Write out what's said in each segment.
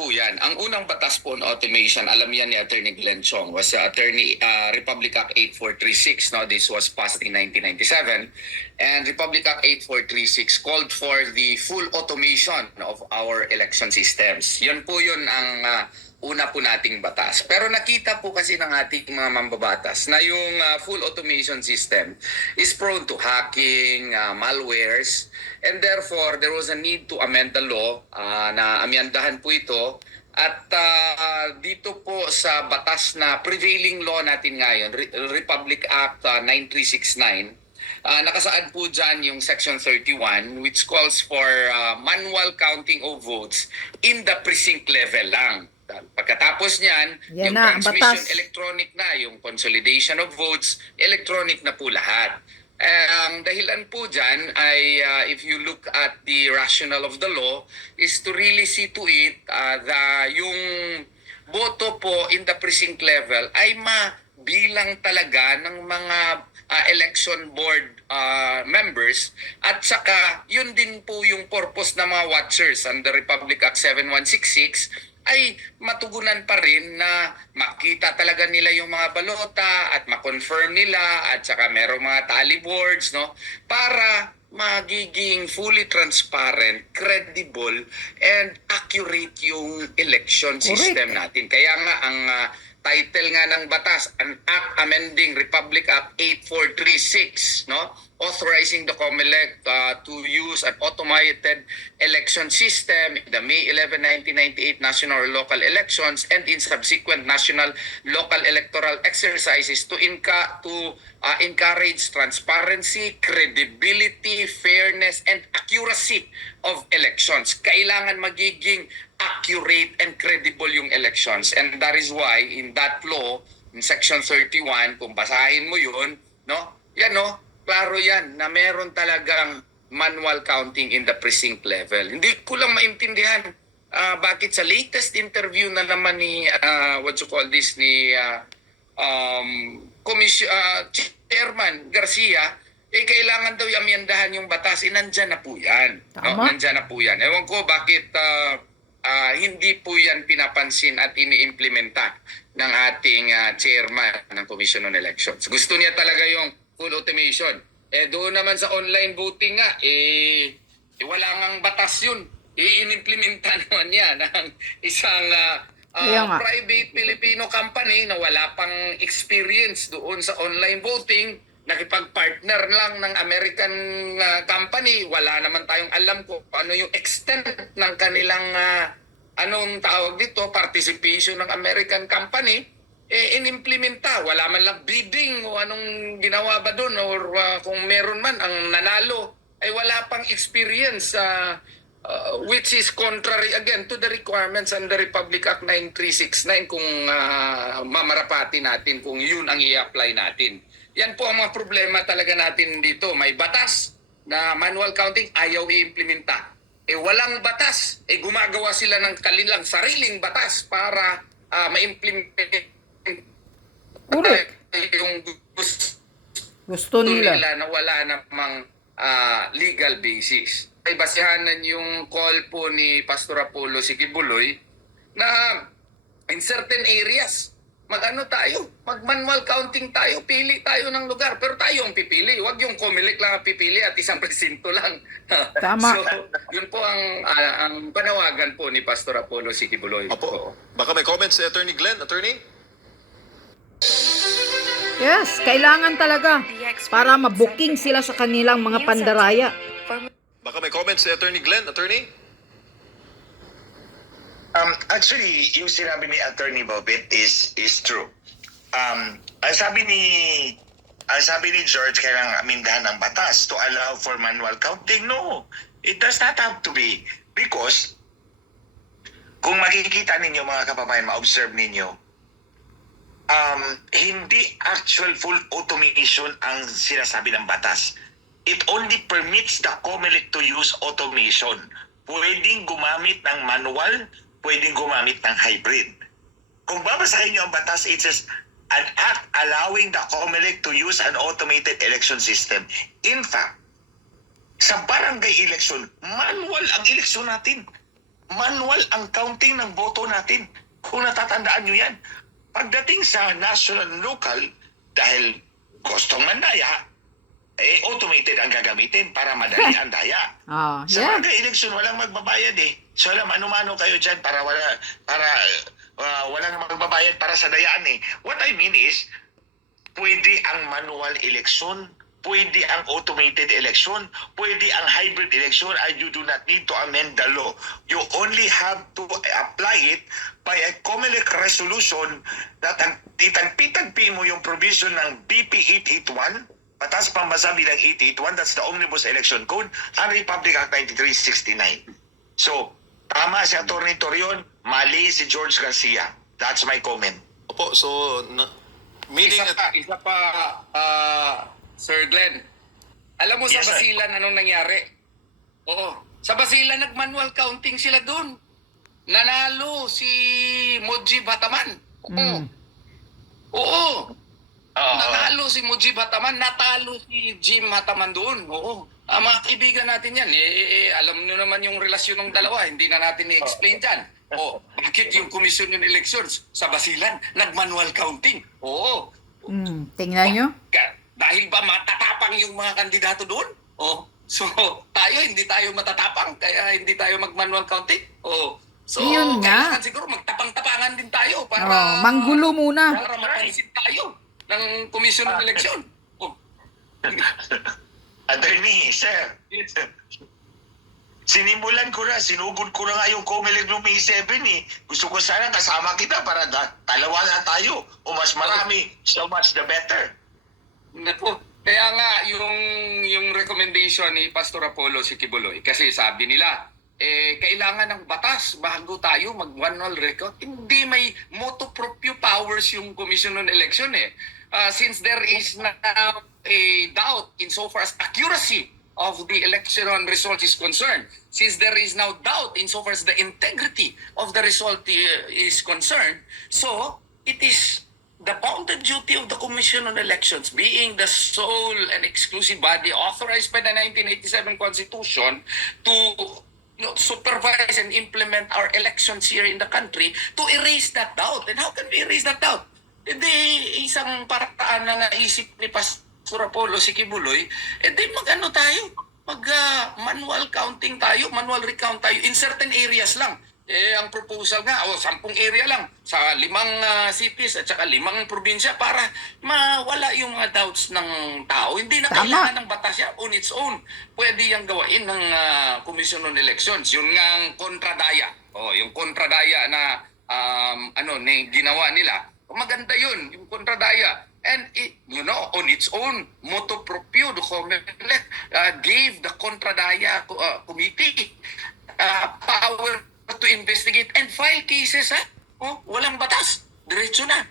po yan. Ang unang batas po on automation, alam yan ni Attorney Glenn Chong, was Republic Act 8436. No? This was passed in 1997. And Republic Act 8436 called for the full automation of our election systems. Yun po yun ang una po nating batas. Pero nakita po kasi ng ating mga mambabatas na yung full automation system is prone to hacking, malwares, and therefore there was a need to amend the law na amyandahan po ito. At dito po sa batas na prevailing law natin ngayon, Republic Act 9369, nakasaad po dyan yung Section 31 which calls for manual counting of votes in the precinct level lang. Pagkatapos niyan, yung transmission electronic na, yung consolidation of votes, electronic na po lahat. Ang dahilan po dyan ay if you look at the rationale of the law is to really see to it yung boto po in the precinct level ay mabilang talaga ng mga election board members at saka yun din po yung purpose ng mga watchers under Republic Act 7166 ay matugunan pa rin na makita talaga nila yung mga balota at ma-confirm nila at saka merong mga tally boards, no, para magiging fully transparent, credible, and accurate yung election system natin. Kaya nga ang title nga ng batas, an Act Amending Republic Act 8436, no, authorizing the COMELEC to use an automated election system in the May 11, 1998 national or local elections and in subsequent national local electoral exercises to encourage transparency, credibility, fairness, and accuracy of elections. Kailangan magiging accurate and credible yung elections. And that is why in that law, in Section 31, kung basahin mo yun, no, yan, no, klaro yan na meron talagang manual counting in the precinct level. Hindi ko lang maintindihan bakit sa latest interview na naman ni ni Chairman Garcia, kailangan daw i-amyandahan yung batas. Nandyan na po yan. No? Nandyan na po yan. Ewan ko bakit hindi po yan pinapansin at ini-implementa ng ating chairman ng Commission on Elections. Gusto niya talaga yung full automation. Doon naman sa online voting nga, wala ngang batas yun. I-implementa naman yan ng isang private Filipino company na wala pang experience doon sa online voting, nakipag-partner lang ng American company. Wala naman tayong alam kung ano yung extent ng kanilang anong tawag dito, participation ng American company. Inimplementa, wala man lang bidding o anong ginawa ba doon or kung meron man ang nanalo ay wala pang experience which is contrary again to the requirements under Republic Act 9369 kung mamarapati natin kung yun ang i-apply natin. Yan po ang mga problema talaga natin dito. May batas na manual counting, ayaw i-implementa. Walang batas, gumagawa sila ng kanilang sariling batas para ma-implement yung gusto nila na wala namang legal basis. Ay basihanan yung call po ni Pastor Apollo Sikibuloy na in certain areas mag-manual counting tayo, pili tayo ng lugar, pero tayo ang pipili, wag yung COMELEC lang ang pipili at isang presinto lang. Tama. So, yun po ang panawagan po ni Pastor Apollo Sikibuloy. Opo. Baka may comments si Attorney Glenn, Attorney? Yes, kailangan talaga para mabooking sila sa kanilang mga pandaraya. Baka may comments si Attorney Glenn, Attorney? Actually, yung sinabi ni Attorney Bobet is true. Ang sabi ni George, kailangan amindahan ang batas to allow for manual counting. No, it does not have to be. Because, kung makikita ninyo mga kababayan, ma-observe ninyo, hindi actual full automation ang sinasabi ng batas. It only permits the COMELEC to use automation. Pwedeng gumamit ng manual, pwedeng gumamit ng hybrid. Kung babasahin nyo ang batas, it says, an act allowing the COMELEC to use an automated election system. In fact, sa barangay election, manual ang eleksyon natin. manual ang counting ng boto natin. Kung natatandaan nyo yan. Pagdating sa national and local, dahil gustong mandaya, automated ang gagamitin para madali ang daya. Sa Yeah. mga eleksyon, walang magbabayad eh. So alam, ano-mano kayo dyan para walang magbabayad para sa dayaan eh. What I mean is, pwede ang manual election, pwede ang automated election, pwede ang hybrid election, and you do not need to amend the law. You only have to apply it by a COMELEC resolution that itagpi mo yung provision ng BP 881, Batas Pambansa bilang 881, that's the Omnibus Election Code, and Republic Act 9369. So, tama si Atty. Torion, mali si George Garcia. That's my comment. Opo, so, meaning Isa pa, Sir Glenn. Alam mo sa Yes, sir. Basilan anong nangyari? Oo. Sa Basilan nag-manual counting sila doon. Nanalo si Moji Bataman. Oo. Oo. Nanalo si Moji Bataman, natalo si Jim Bataman doon. Oo. Mga kaibigan natin yan. Alam nyo naman yung relasyon ng dalawa. Hindi na natin i-explain dyan. Bakit yung Commission on Elections sa Basilan nag-manual counting? Oo. Tingnan nyo. Dahil ba matatapang yung mga kandidato doon? So tayo, hindi tayo matatapang, kaya hindi tayo mag-manual counting? So, Yun nga. kailangan siguro magtapang-tapangan din tayo para Manggulo muna. para mapansin tayo ng Commission on Election. Attorney, sir. Sinimulan ko na, sinugod ko na nga yung COMELEC noong May 7 eh. Gusto ko sana kasama kita para dalawa na tayo. O mas marami, so much the better. Naku, kaya nga yung recommendation ni Pastor Apollo Sikibuloy, kasi sabi nila, kailangan ng batas bago tayo mag-manual record. Hindi may motu proprio powers yung Commission on Election eh. Since there is now a doubt insofar as accuracy of the election result is concerned, since there is now doubt insofar as the integrity of the result is concerned, so it is the bounden duty of the Commission on Elections, being the sole and exclusive body authorized by the 1987 Constitution to supervise and implement our elections here in the country, to erase that doubt. And how can we erase that doubt? Hindi isang paraan na naisip ni Pastor Apollo Sikibuloy, mag-ano tayo? Mag-manual counting tayo, manual recount tayo in certain areas lang. Ang proposal nga, 10 area lang sa 5 cities at saka 5 probinsya para mawala yung mga doubts ng tao. Hindi na kailangan ng batas yan on its own. Pwede yung gawain ng Commission on Elections. Yun nga ang kontradaya. Yung kontradaya na ginawa nila. Maganda yun, yung kontradaya. And on its own, motu proprio, the COMELEC gave the kontradaya committee power to investigate and file cases, ha? Walang batas. Diretso na.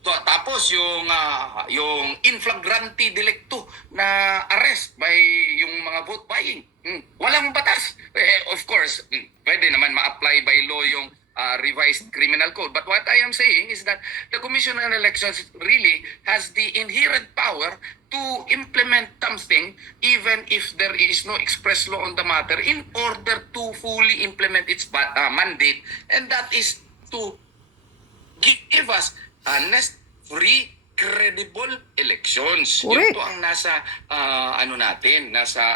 Tapos yung in flagranti delicto na arrest by yung mga vote buying. Walang batas. Of course, pwede naman ma-apply by law yung revised criminal code. But what I am saying is that the Commission on Elections really has the inherent power to implement something even if there is no express law on the matter in order to fully implement its mandate, and that is to give us honest, free, credible elections. Correct. Yun po ang nasa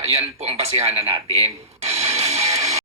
yan po ang basihan natin.